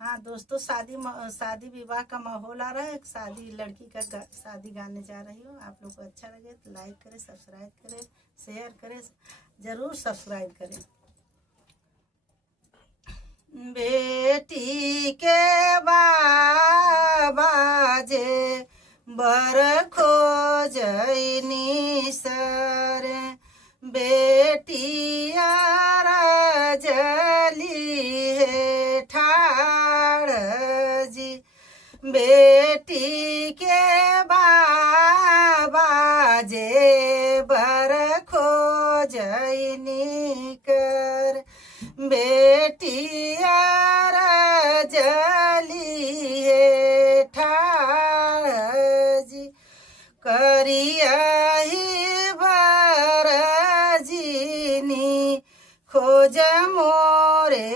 हाँ दोस्तों, शादी विवाह का माहौल आ रहा है। शादी लड़की का शादी गाने जा रही हूँ। आप लोग को अच्छा लगे तो लाइक करें, सब्सक्राइब करें, शेयर करें, जरूर सब्सक्राइब करें। बेटी के बाजे बर खोजनी सर, बेटिया जली है ठाड़ जी। बेटी के बाजे बर खोजनी कर, बेटिया जली है ठाड़ जी। करिया ही बरजीनी खोज मोरे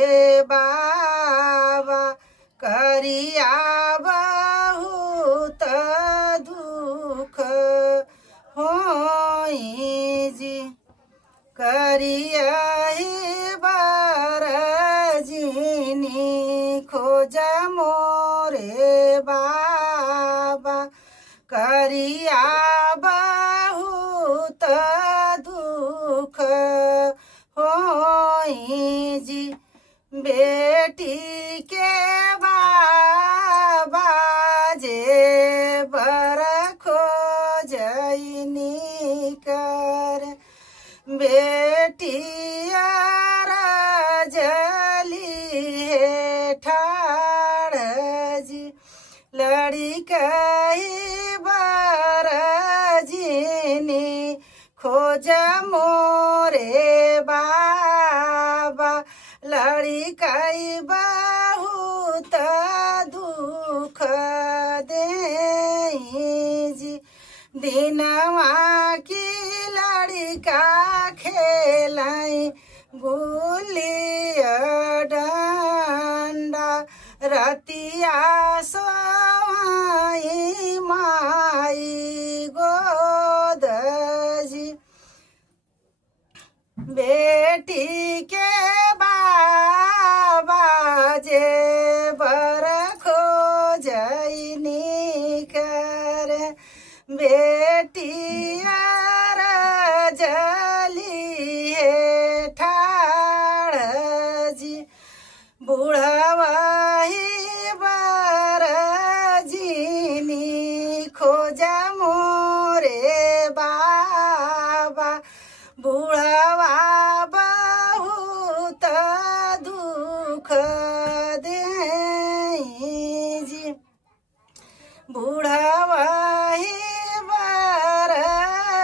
बाबा, करिया बहुत दुख होई जी। करिया ही बरजीनी खोज मोरे बाबा, करिया बहुत दुख होई जी। बेटी के बाजे बर खोजनी कर, बेटिया जली है ठाड़ जी। लड़की बरजीनी खोज मोरे बाबा, लड़की बहुत दुख दे जी। दिनवा की लड़का खेलाई गुलिया डंडा, रतिया सोई माई गोद जी। बेटी के बाजे बर खोजनी कर, बेटिया जली है ठाड़ जी। बूढ़ावाही बरजीनी खोज मोरे बाबा, बूढ़वा बहुत दुख दे जी। बूढ़ावाही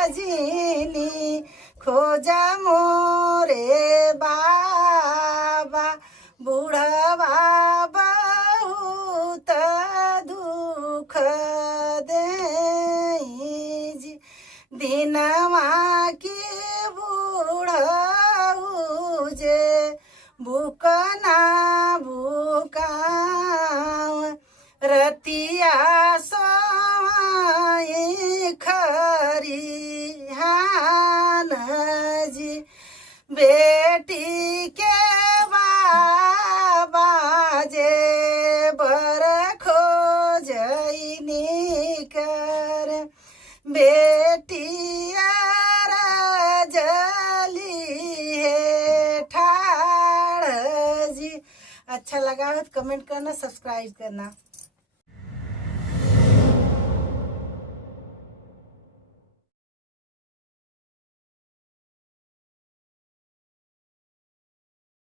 बरजीनी खोज मोरे बाबा, बूढ़वा बहुत दुख दे जी। दिनवा की बूढ़ऊ जे बुकना बुकाव, रतिया सोई खरिहान जी। बेटी के बाजे बर खोजनी कर, बेटिया जली है ठाड़ जी। अच्छा लगा हो तो कमेंट करना, सब्सक्राइब करना।